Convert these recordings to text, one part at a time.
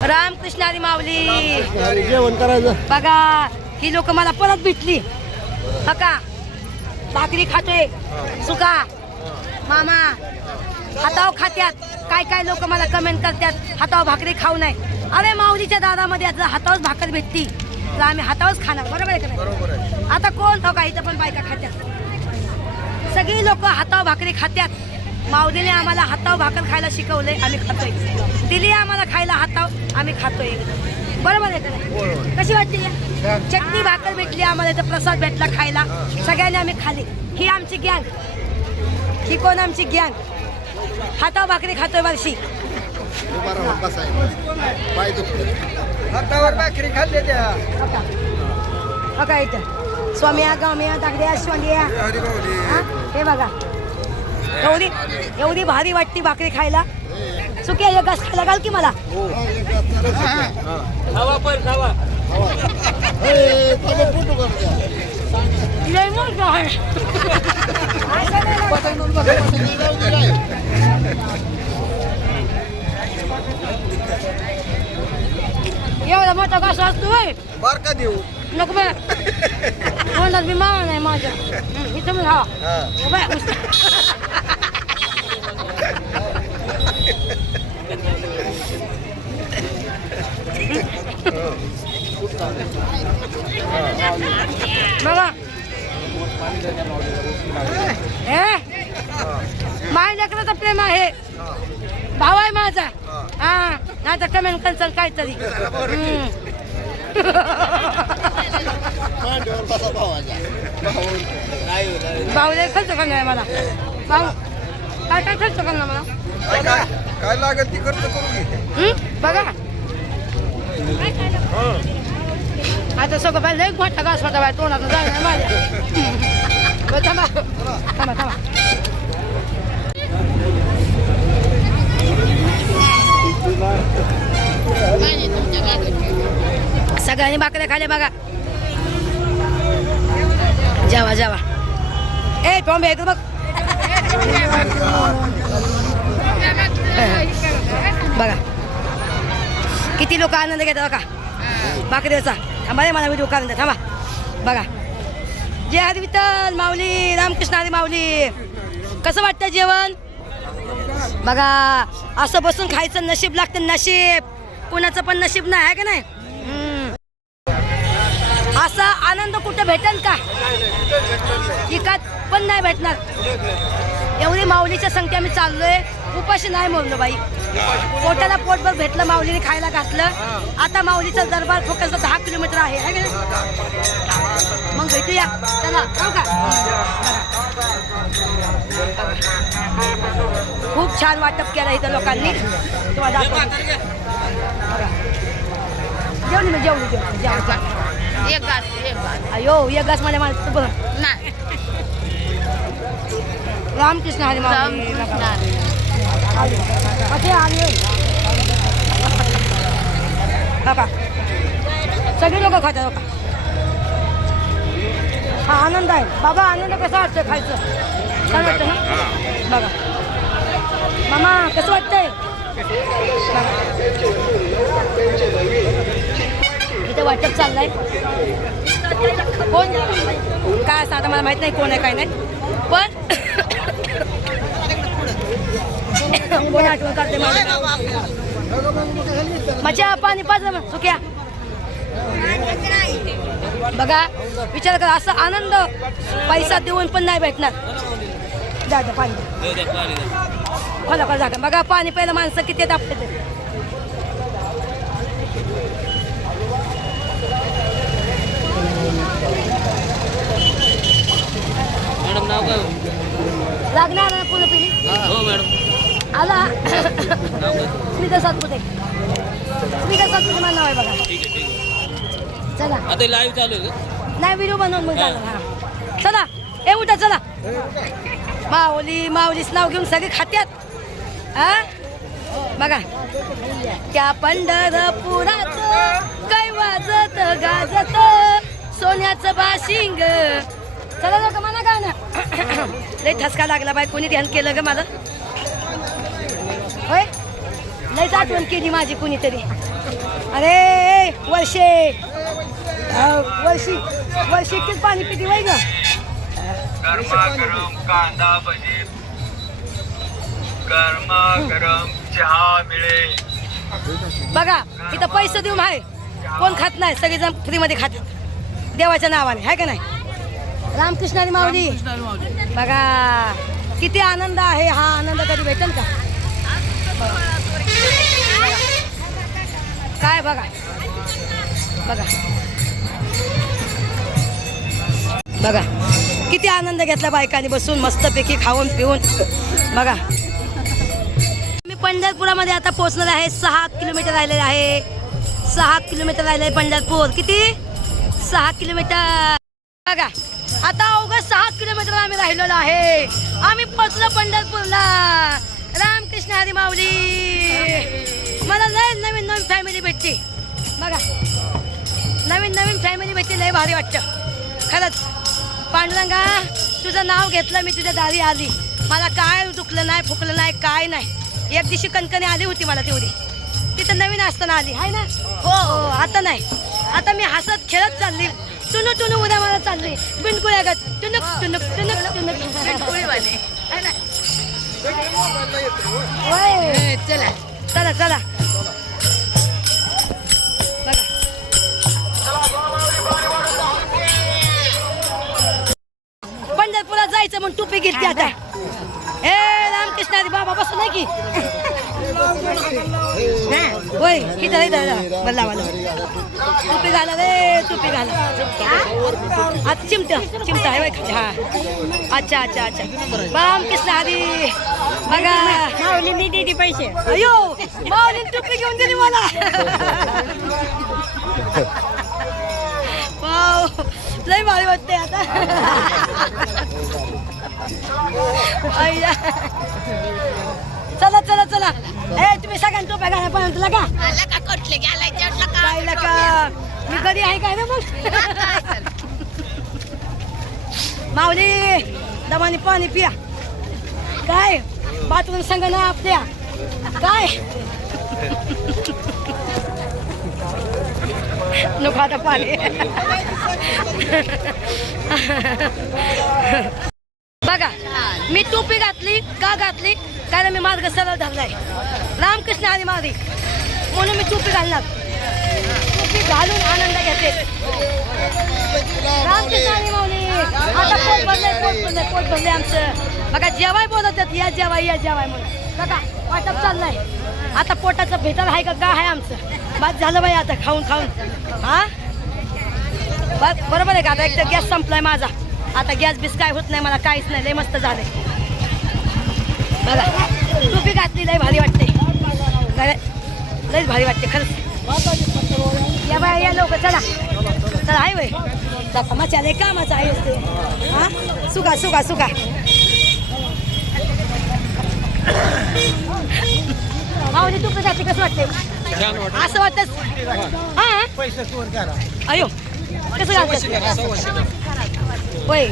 रामकृष्ण हरी माऊली. जेवण करायचं. बघा ही लोक मला परत भेटली. बघा भाकरी खातोय सुका मामा हाताव खात्यात. काय काय लोक मला कमेंट करतात हाताव भाकरी खाऊ नये. अरे माऊलीच्या दादामध्ये आता हातावच भाकर भेटती तर आम्ही हातावच खाणार. बरोबर आहे का नाही? आता कोण हो का इथं पण बायका खात्यात. सगळी लोक हाताव भाकरी खात्यात. माऊलीने आम्हाला हाताव भाकर खायला शिकवले, आम्ही खातोय. दिली आम्हाला खायला हाताव, आम्ही खातोय. बरोबर आहे का नाही? कशी वाटते? चटणी भाकर भेटली आम्हाला, इथं प्रसाद भेटला खायला, सगळ्यांनी आम्ही खाली. ही आमची गँग. ही कोण? आमची गँग. हाताव भाकरी खातोय वर्षी. हातावर भाकरी खाल्ले त्या. बघा इथं स्वाम्या गाम्या दागड्या स्वांग्या. हे बघा एवढी भारी वाटती भाकरी खायला. सुक्या एक घास खायला घाल की मला. लय मोठं आहे. एवढा मोठा घास असतोय. बार का देऊ नको बे तोंडात मी मावा नाही माझ्या. इथं मी हा बघा हे माझ्या लेकराचं प्रेम आहे. भाव आहे माझा. हा नाही तर कमेंट करचाल काहीतरी. भाऊ लय खर्च करणार मला. भाऊ काय काय खर्च करणार मला. काय लागत ती खर्च करू घे. बघा आता सगळं पाहिजे लय मोठा घास होता बाय तोंडातून जाणार माझ्या. थांबा थांबा थांबा. सगळ्यांनी भाकऱ्या खाल्या बघा. जेवा जेवा. ए टॉम्बे इकडे बघ. बघा किती लोक आनंद घेतात बघा भाकरीचा. थांबा रे मला व्हिडिओ काढून द्या. थांबा बघा. जय हरी विठ्ठल माऊली. रामकृष्ण हरी माऊली. कसं वाटतं जेवण? बघा असं बसून खायचं नशीब लागतं. नशीब कुणाचं पण नशीब नाही आहे का नाही. असा आनंद कुठं भेटेल का? एकात पण नाही भेटणार. एवढी माऊलीच्या संख्या मी चाललोय. उपाशी नाही म्हणलो बाई. पोटाला पोटभर भेटलं माऊलीने खायला घातलं. आता माऊलीचा दरबार फक्त 10 किलोमीटर आहे है का? मग भेटूया. चला जाऊ का? खूप छान वाटप केलं इथं लोकांनी. तुम्हाला जेवली मी जेवली जेवली जेवण. एक घास अयो एक घास मध्ये मला बघ. नाही. रामकृष्ण हरी माऊली. बघा सगळे लोक खातात बघा. हा आनंद आहे बाबा. आनंद कसा वाटतं खायचं? छान वाटतं ना. बघा मामा कसं वाटतंय? इथं वाटप चाललंय. कोण काय असं आता मला माहित नाही कोण आहे काय नाही. पण कोण आठवण करते माझ्या पाणी पाजलं सुक्या. बघा विचार करा असं आनंद पैसा देऊन पण नाही भेटणार. जा पाणी खोला खोला जागा. बघा पाणी पहिलं माणसं किती दाबते ते. मॅडम नाव काय? लागणार ना पुणे पिढी. हो मॅडम. आला नाव काय? स्मिता सातपुते. स्मिता सातपुते माझं नाव आहे बघा. ठीक आहे. चला आता लाईव्ह चालू आहे का? नाही व्हिडिओ बनवून मग झालं. हा चला ए उठा चला. माऊली माऊलीच नाव घेऊन सगळे खात्यात. हा बघा त्या पंढरपुरात काय वाजत गाजत सोन्याचं बाशिंग. चला लोक म्हणा गाणं. लय ठसका लागला बाई. कोणी ध्यान केलं ग मला? होय लयच आठवण केली माझी कुणीतरी. अरे वर्षी किती पाणी पिती वय ग. गरमागरम कांदा भजी, गरमागरम चहा मिळेल. बघा इथं पैसे देऊन आहे कोण खात नाही, सगळेजण फ्रीमध्ये खातात देवाच्या नावाने, आहे का नाही. रामकृष्ण आणि माऊली. बघा किती आनंद आहे. हा आनंद कधी भेटेल का. काय बघा बघा बघा किती आनंद घेतला बायकांनी बसून मस्तपैकी खाऊन पिऊन. बघा मी पंढरपुरामध्ये आता पोहोचणार आहे. 6 किलोमीटर राहिलेले आहे. 6 किलोमीटर राहिले पंढरपूर. किती 6 किलोमीटर. बघा आता अवघं 6 किलोमीटर आम्ही राहिलेलो आहे. आम्ही पोहोचलो पंढरपूरला. रामकृष्ण हरी माऊली. मला लय नवीन नवीन फॅमिली भेटते. बघा नवीन नवीन फॅमिली भेटते. लय भारी वाटतं खरंच. पांडुरंगा तुझं नाव घेतलं मी, तुझ्या दारी आली. मला काय दुखलं नाही, फुकलं नाही, काय नाही. एक दिवशी कणकणी आली होती मला तेवढी, तिथं नवीन असताना आली आहे ना. हो हो आता नाही. आता मी हसत खेळत चालली. टुनू टुनू उद्या मला चालली बिनकुळ्यागत. टुनुक टुनुक टुनुक टुनुक चला चला चला. बघा पंढरपुरात जायचं म्हणून टोपी घेतली आता. ए रामकृष्ण हरी बाबा बसू नाही की. होय इथं इथं बल्ला मला टोपी घाला रे. टोपी घाला. आता चिमटा आहे खाली. हा अच्छा अच्छा अच्छा. रामकृष्ण हरी. बघा माऊलींनी दिली पैसे. अयो माऊलीने टोपी घेऊन दिली मला. वाव लय भारी वाटते आता. चला चला चला. ए तुम्ही सगळ्यांनी टोप्या घाला पण तुला का मी कधी आहे काय ना मग. माऊली दमाने पाणी पिया. काय बाथरूम संग ना आपल्या काय नको आता पाणी. बघा मी टोपी घातली का घातली, कारण मी मार्ग सरळ धरलाय. रामकृष्ण हरी माऊली म्हणून मी टोपी घालणार. टोपी घालून आनंद घेते. रामकृष्ण हरी माऊली. आता पोट भरले आमचं. बघा जेवाय बोलतात या जेवाय म्हणून. बघा वाटप चाललाय. आता पोटाचं भेटायला आहे का आहे आमचं. बाद झालं बाई आता खाऊन हा बरोबर आहे का. आता एक तर गॅस संपलाय माझा. आता गॅस बिस काय होत नाही मला, काहीच नाही. लय मस्त झालंय. बघा टोपी घातली लय भारी वाटते. लयच भारी वाटते खरंच. या बाय या लोक चला चला. आहे वय दाखा मचाले कामाचं आहे असते. हा सुका सुका सुका. माऊली टोपी घातली कसं वाटते. असं वाटत हा. अयो कसं घालतात होय.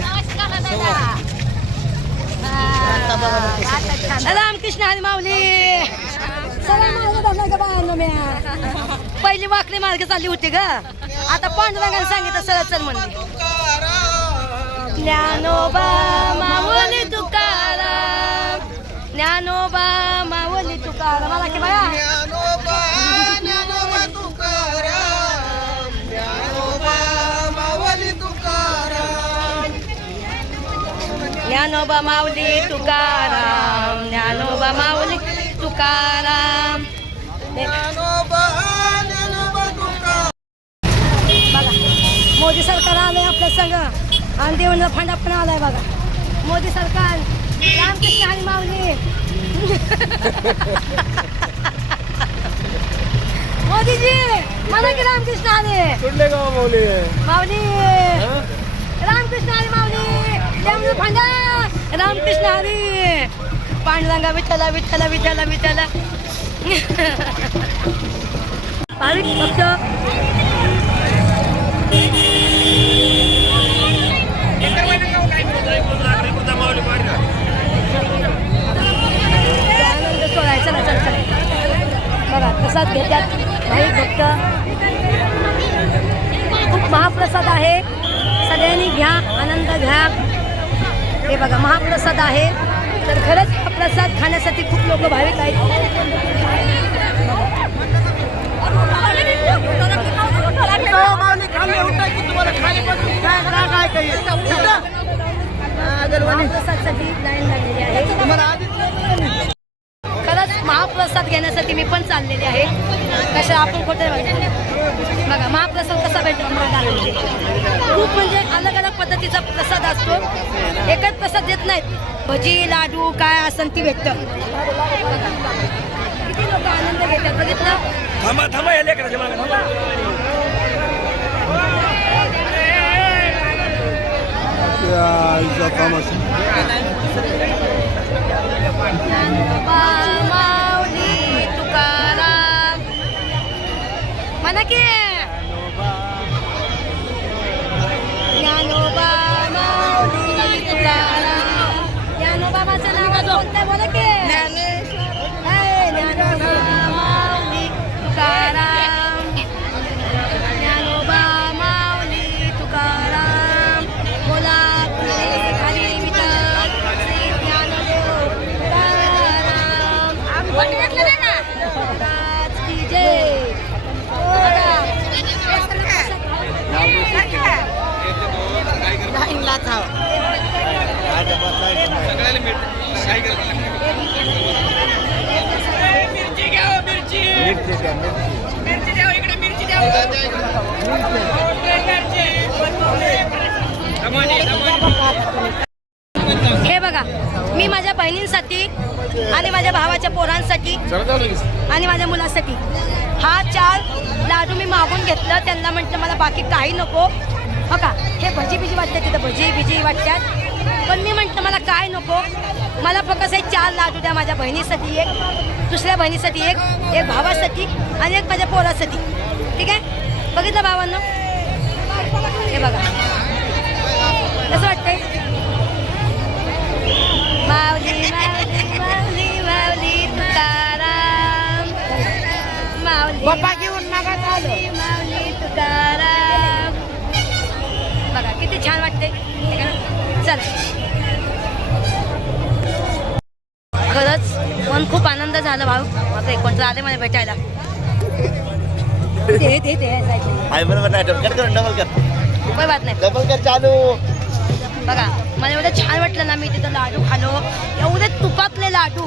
रामकृष्ण हरी माऊली. पहिली वाकडी मार्ग चालली होती ग. आता पांडुरंगाने सांगितलं सरळ चल म्हणले. ज्ञानोबा माऊली तुकाराम. ज्ञानोबा माऊली तुकाराम. मला की बाया ज्ञानोबा माऊली तुकाराम. ज्ञानोबा माऊली तुकाराम. बघा मोदी सरकार आलंय आपल्या संग आणि देवेंद्र फंडा पण आलाय. बघा मोदी सरकार. रामकृष्ण हरी माऊली. मोदीजी मला की रामकृष्ण हरी माऊली. रामकृष्ण हरी माऊली. देवेंद्र फंडा. रामकृष्ण हरी. पांडुरंगा विठ्ठला विठ्ठला विठ्ठला विठ्ठला. फक्त आनंद सोडायचा. चला चला चला. महाप्रसाद घेतात भाई भक्त. खूप महाप्रसाद आहे, सगळ्यांनी घ्या, आनंद घ्या. हे बघा महाप्रसाद आहे, तर खरंच हा प्रसाद खाण्यासाठी खूप लोक भाविक आहेत. महाप्रसादसाठी लाईन लागलेली आहे. खरंच महाप्रसाद घेण्यासाठी मी पण चाललेली आहे. कशा आपण कुठे बघा महाप्रसाद कसा भेटतो. खूप म्हणजे अलग अलग पद्धतीचा प्रसाद असतो, एकच प्रसाद देत नाहीत. भजी लाडू काय असेल ती भेटतं. किती लोक आनंद घेतात बघितलं. थांबा थांबा या लेकराच्या मागे थांबा. माऊली तुकाराम म्हणा की ज्ञानोबा माऊली तुकाराम. ज्ञानोबाबाचं नाव बोलतंय बोला की ज्ञानोबा माऊली तुकाराम. ज्ञानोबा माऊली तुकाराम. बोला खाली विठ्ठल श्री ज्ञानदेव तुकाराम. महाराज की जय. हे बघा मी माझ्या बहिणींसाठी आणि माझ्या भावाच्या पोरांसाठी आणि माझ्या मुलासाठी हा 4 लाडू मी मागून घेतलं. त्यांना म्हटलं मला बाकी काही नको. हो का हे भजी बिजी वाटतात, तिथं भजी बिजी वाटतात, पण मी म्हटलं मला काय नको, मला फक्त हे 4 लाडू द्या. माझ्या बहिणीसाठी एक, दुसऱ्या बहिणीसाठी एक, एक भावासाठी आणि एक माझ्या पोरासाठी. ठीक आहे बघितलं भावांनो. हे बघा कसं वाटतंय. माऊली माऊली माऊली माऊली तुकाराम. माऊली माऊली माऊली तुकाराम. बघा किती छान वाटते. चल खरंच मन खूप आनंद झाला भाऊ. आता एक कोणतं आले मला भेटायला. बरोबर नाही डबल कर कोई बात नाही. डबल कर चालू. बघा मला एवढं छान वाटलं ना. मी तिथं लाडू खालो, एवढे तुपातले लाडू,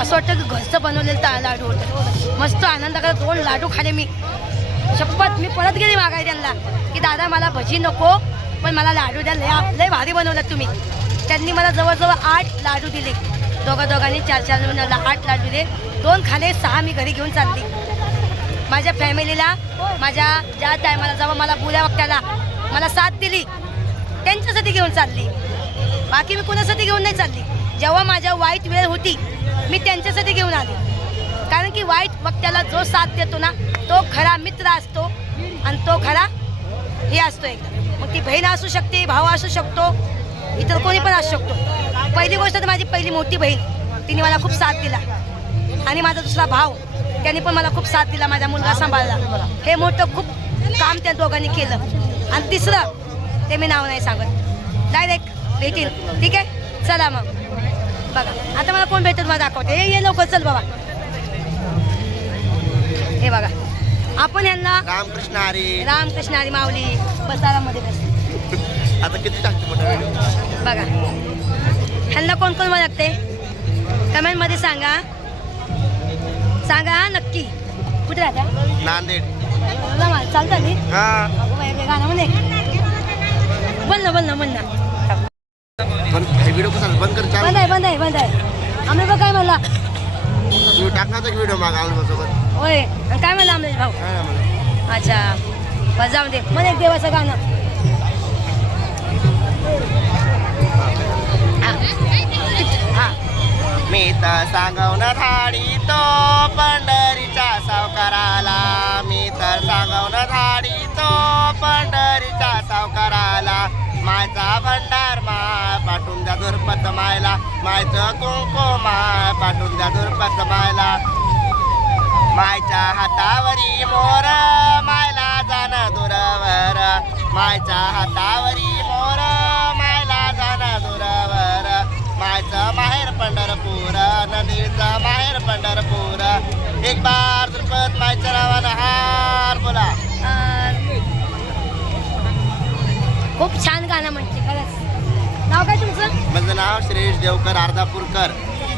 असं वाटतं की घरचं बनवलेलं लाडू होतं. मस्त आनंद करत 2 लाडू खाले मी. शपथ मी परत गेली मागाय त्यांना की दादा मला भजी नको, पण मला लाडू द्या, लय भारी बनवलं तुम्ही. त्यांनी मला जवळजवळ 8 लाडू दिले. दोघांनी 4 मिळून 8 लाडू दिले. 2 खाले, 6 मी घरी घेऊन चालली. माझ्या फॅमिलीला माझ्या ज्या टायमाला जेव्हा मला बुऱ्या वक्त्याला मला साथ दिली त्यांच्यासाठी घेऊन चालली. बाकी मी कुणासाठी घेऊन नाही चालली. जेव्हा माझ्या वाईट वेळ होती मी त्यांच्यासाठी घेऊन आले. कारण की वाईट वक्त्याला जो साथ देतो ना तो खरा मित्र असतो आणि तो खरा हे असतो एकदम. मग ती बहीण असू शकते, भाऊ असू शकतो, इतर कोणी पण असू शकतो. पहिली गोष्ट तर माझी पहिली मोठी बहीण, तिने मला खूप साथ दिला. आणि माझा दुसरा भाऊ, त्यांनी पण मला खूप साथ दिला, माझा मुलगा सांभाळला. हे मोठं खूप काम त्या दोघांनी केलं. आणि तिसरं ते मी नाव नाही सांगत, डायरेक्ट भेटील. ठीक आहे चला मग. बघा आता मला कोण भेटेल मला दाखवते. ये लवकर चल बाबा. हे बघा आपण यांना रामकृष्ण हरी. रामकृष्ण हरी माऊली बसारामध्ये बस. आता किती टाकते मोठा व्हिडिओ. बघा ह्यांना कोण कोण लागते कमेंटमध्ये सांगा. सांगा हा नक्की. कुठे राहता. नांदेड. चालतं नी हा गाणं म्हणे. बोल ना व्हिडिओ कसा बंद कर चालू. बंद आहे. आम्ही बघ काय म्हणला तू टाकणार व्हिडिओ मागा सोबत. होय आणि काय म्हणला आमचे भाऊ. काय म्हणा. अच्छा बस जाऊ दे. म्हणे देवाचं गाणं. हा मी तर सांगवणार थाडी तो पंढरीच्या सावकाराला. मी तर सांगवणार थाडी तो पंढरीच्या सावकाराला. मायचा भंडार माय पाठवून द्या दुर्पत मायला. मायचं कुंकुम माय पाठवून द्या दुर्पत मायला. मायच्या हातावरी मोर मायला जाणं दुरावर मायच्या हातावरी मोर मायला जाणं दुरावर मायचं माहेर पंढरपूर नदीचं माहेर पंढरपूर एक बार द्रुपद मायच्या नावानं हार बोला. खूप छान गाणं म्हणते खरंच. नाव काय तुमचं? माझं नाव श्रेयश देवकर अर्धापूरकर.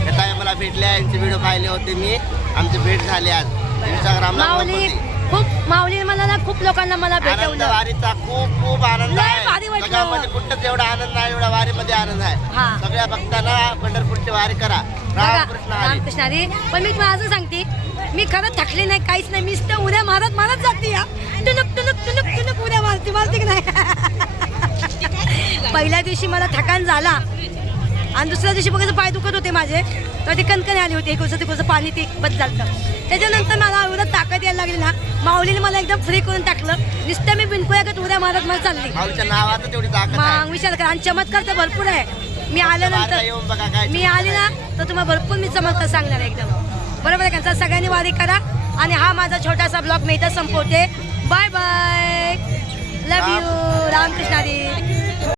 येता मला भेटले यांचे व्हिडिओ पाहिले होते मी. आमची भेट झाली आज इंस्टाग्रामला. माऊली मला ना खूप लोकांना मला आनंद भेटवलं. वारीचा खूप खूप आनंद लय आहे. भारी वाटलं. जगामध्ये कुठंच एवढा आनंद नाही एवढा वारीमध्ये आनंद आहे. हा. सगळ्या भक्तांना पंढरपूरची वारी करा. रामकृष्ण हरी. रामकृष्ण हरी. पण मी तुम्हाला असं सांगते, मी खरंच थकले नाही, काहीच नाही. मी नुसतं उद्या मारत जाते या. टुनुक टुनुक टुनुक टुनुक उद्या मारते की नाही. पहिल्या दिवशी मला थकान झाला आणि दुसऱ्या दिवशी बघायचं पाय दुखत होते माझे, तर ते कणकणी आली होती. एक पाणी ते बंद झालं. त्याच्यानंतर मला एवढं ताकद यायला लागली ना, माऊलीने मला एकदम फ्री करून टाकलं. नुसतं मी बिनकुया का उद्या मारत मला चालली. माऊलीच्या नावात तेवढी ताकद आहे. मग विचार करा. आणि चमत्कार तर भरपूर आहे. मी वारीला आल्यानंतर येऊन बघा काय मी आली ना तर तुम्हाला भरपूर मी चमत्कार सांगणार आहे एकदम. बरोबर आहे का? सगळ्यांनी वारी करा. आणि हा माझा छोटासा ब्लॉग मी इथं संपवते. Bye bye. Love you. Ramkrishna Hari.